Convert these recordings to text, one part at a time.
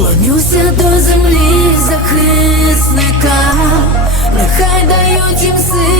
Клонюся до землі захисника, нехай дають їм сили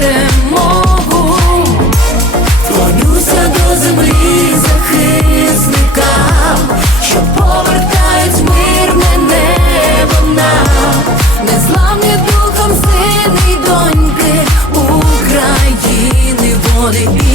перемогу, Клонюся до землі захисника, що повертають мирне небо нам, незламні духом сини й доньки України, вони.